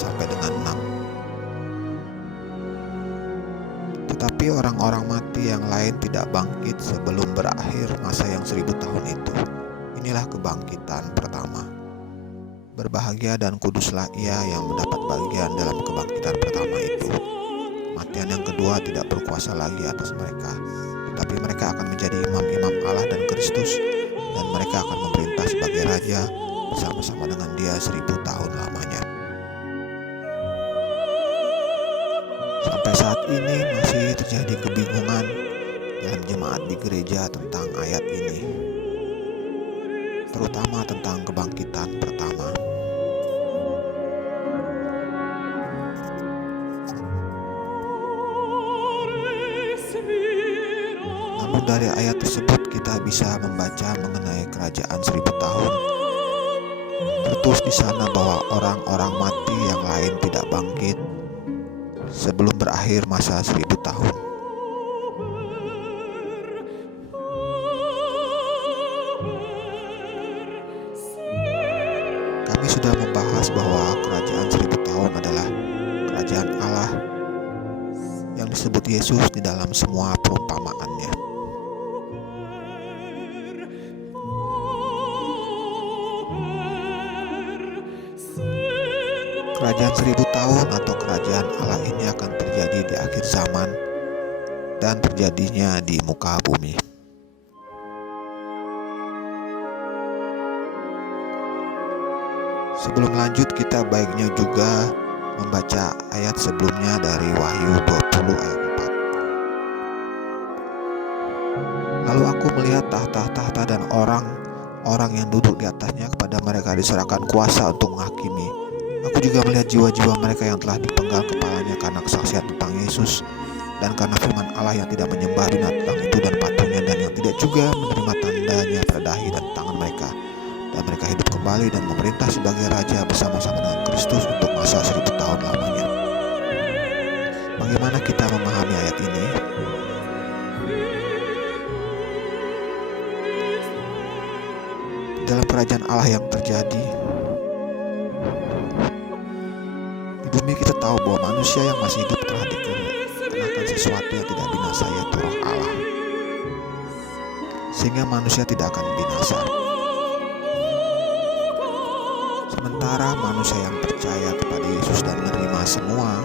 sampai dengan 6. Tetapi orang-orang mati yang lain tidak bangkit sebelum berakhir masa yang 1000 tahun itu. Inilah kebangkitan pertama. Berbahagia dan kuduslah ia yang mendapat bagian dalam kebangkitan pertama itu. Kematian yang kedua tidak berkuasa lagi atas mereka, tetapi mereka akan menjadi imam-imam Allah dan Kristus, dan mereka akan memerintah sebagai raja bersama-sama dengan Dia 1000 tahun lamanya. Sampai saat ini masih terjadi kebingungan dalam jemaat di gereja tentang ayat ini, terutama tentang kebangkitan pertama. Namun dari ayat tersebut kita bisa membaca mengenai kerajaan 1000 tahun. Tertulis di sana bahwa orang-orang mati yang lain tidak bangkit sebelum berakhir masa 1000 tahun. Kami sudah membahas bahwa kerajaan 1000 tahun adalah kerajaan Allah yang disebut Yesus di dalam semua perumpamaannya. Kerajaan 1000 tahun atau kerajaan Allah ini akan terjadi di akhir zaman dan terjadinya di muka bumi. Sebelum lanjut, kita baiknya juga membaca ayat sebelumnya dari Wahyu 20 ayat 4. Lalu aku melihat tahta-tahta dan orang-orang yang duduk di atasnya, kepada mereka diserahkan kuasa untuk menghakimi. Aku juga melihat jiwa-jiwa mereka yang telah dipenggal kepalanya karena kesaksian tentang Yesus dan karena firman Allah, yang tidak menyembah binatang itu dan patungnya, dan yang tidak juga menerima tandanya pada dahi dan tangan mereka. Dan mereka hidup kembali dan memerintah sebagai raja bersama-sama dengan Kristus untuk masa 1000 tahun lamanya. Bagaimana kita memahami ayat ini? Dalam kerajaan Allah yang terjadi di bumi, kita tahu bahwa manusia yang masih hidup telah dikenakan sesuatu yang tidak binasa, yaitu Roh Allah, sehingga manusia tidak akan binasa. Sementara manusia yang percaya kepada Yesus dan menerima semua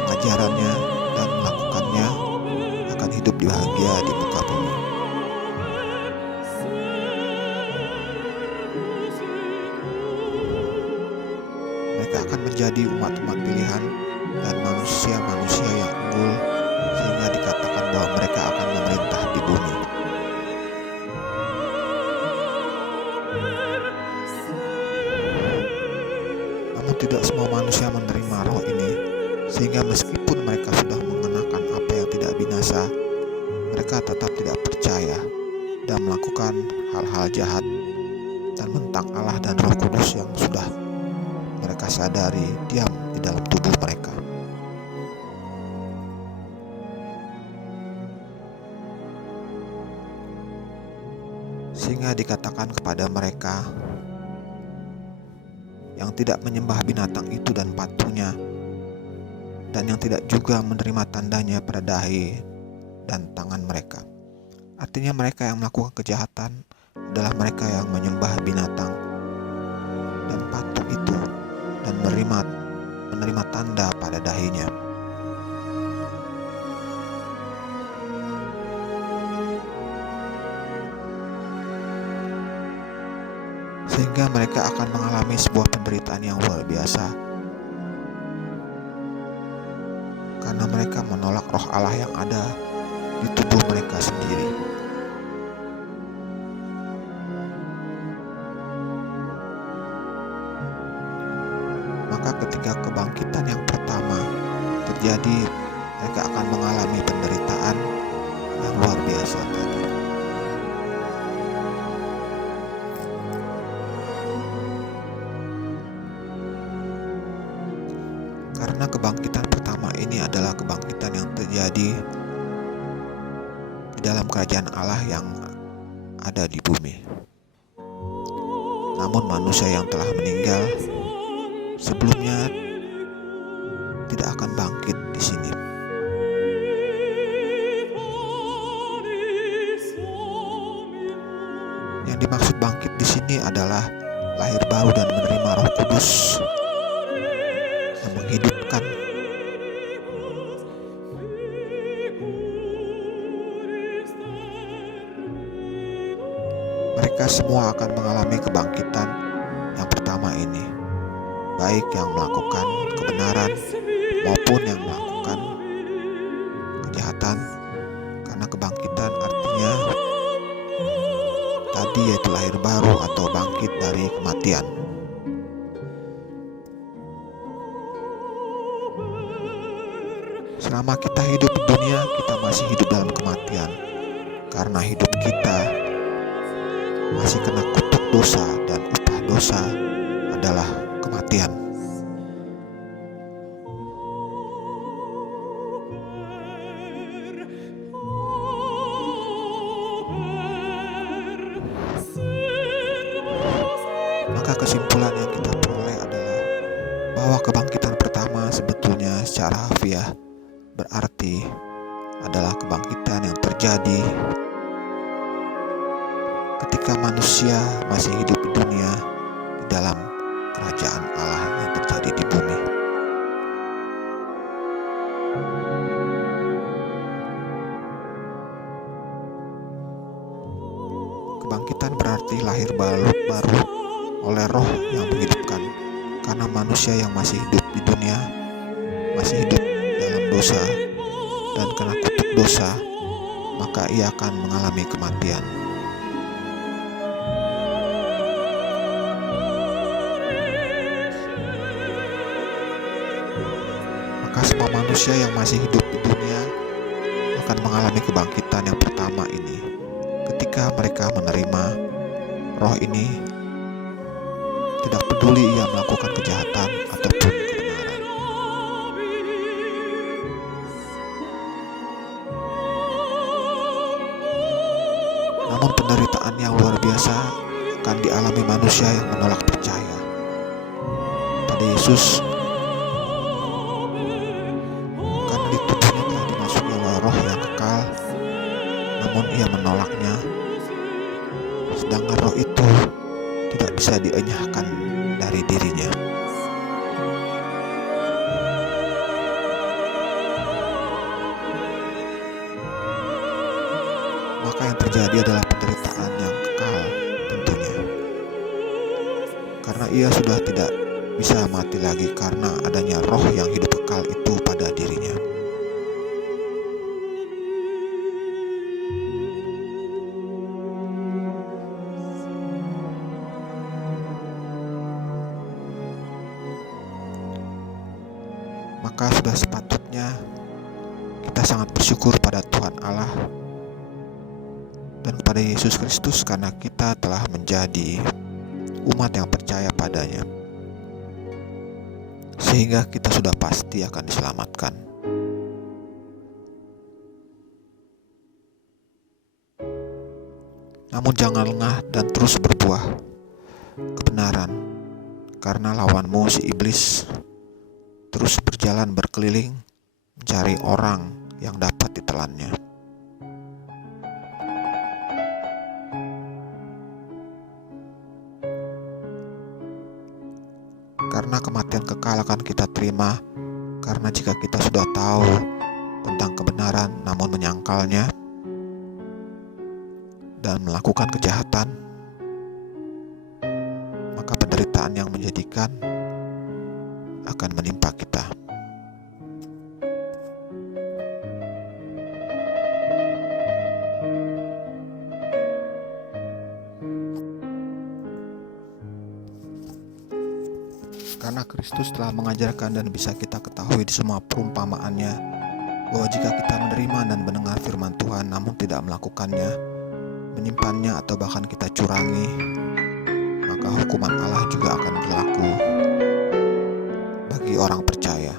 pengajarannya dan melakukannya akan hidup bahagia di muka bumi. Mereka akan menjadi umat-umat pilihan dan manusia-manusia yang unggul, sehingga dikatakan bahwa mereka akan memerintah di bumi. Namun tidak semua manusia menerima roh ini, sehingga meskipun mereka sudah mengenakan apa yang tidak binasa, mereka tetap tidak percaya dan melakukan hal-hal jahat dan mentang Allah dan Roh Kudus yang sudah mereka sadari diam di dalam tubuh mereka. Sehingga dikatakan kepada mereka yang tidak menyembah binatang itu dan patungnya, dan yang tidak juga menerima tandanya pada dahi dan tangan mereka. Artinya mereka yang melakukan kejahatan adalah mereka yang menyembah binatang dan patung itu dan menerima tanda pada dahinya. Sehingga mereka akan mengalami sebuah penderitaan yang luar biasa, karena mereka menolak roh Allah yang ada di tubuh mereka sendiri. Maka ketika kebangkitan yang pertama terjadi, mereka akan mengalami penderitaan yang luar biasa tadi. Karena kebangkitan pertama ini adalah kebangkitan yang terjadi di dalam kerajaan Allah yang ada di bumi. Namun manusia yang telah meninggal sebelumnya tidak akan bangkit di sini. Yang dimaksud bangkit di sini adalah lahir baru dan menerima Roh Kudus yang menghidupkan. Mereka semua akan mengalami kebangkitan yang pertama ini, baik yang melakukan kebenaran maupun yang melakukan kejahatan, karena kebangkitan artinya tadi yaitu lahir baru atau bangkit dari kematian. Selama kita hidup di dunia, kita masih hidup dalam kematian, karena hidup kita masih kena kutuk dosa, dan upah dosa adalah kematian. Maka kesimpulan yang kita peroleh adalah bahwa kebangkitan pertama sebetulnya secara harfiah berarti adalah kebangkitan yang terjadi ketika manusia masih hidup di dunia di dalam kerajaan Allah yang terjadi di bumi. Kebangkitan berarti lahir baru oleh Roh yang menghidupkan, karena manusia yang masih hidup di dunia masih hidup dalam dosa dan kena kutuk dosa, maka ia akan mengalami kematian. Maka semua manusia yang masih hidup di dunia akan mengalami kebangkitan yang pertama ini ketika mereka menerima Roh ini, tidak peduli ia melakukan kejahatan ataupun kebenaran. Namun penderitaan yang luar biasa akan dialami manusia yang menolak percaya pada Yesus, karena di tubuhnya telah dimasuki oleh Roh yang kekal, namun ia menolaknya, sedangkan Roh itu tidak bisa dienyahkan dari dirinya. Maka yang terjadi adalah penderitaan yang kekal tentunya, karena ia sudah tidak bisa mati lagi karena adanya Roh yang hidup kekal itu pada dirinya. Maka sudah sepatutnya kita sangat bersyukur pada Tuhan Allah dan kepada Yesus Kristus, karena kita telah menjadi umat yang percaya padanya, sehingga kita sudah pasti akan diselamatkan. Namun jangan lengah dan terus berbuah kebenaran, karena lawanmu si iblis terus berjalan berkeliling mencari orang yang dapat ditelannya. Karena kematian kekal akan kita terima, karena jika kita sudah tahu tentang kebenaran namun menyangkalnya dan melakukan kejahatan, maka penderitaan yang menjadikan akan menimpa kita. Karena Kristus telah mengajarkan dan bisa kita ketahui di semua perumpamaannya, bahwa jika kita menerima dan mendengar firman Tuhan namun tidak melakukannya, menyimpannya atau bahkan kita curangi, maka hukuman Allah juga akan berlaku bagi orang percaya.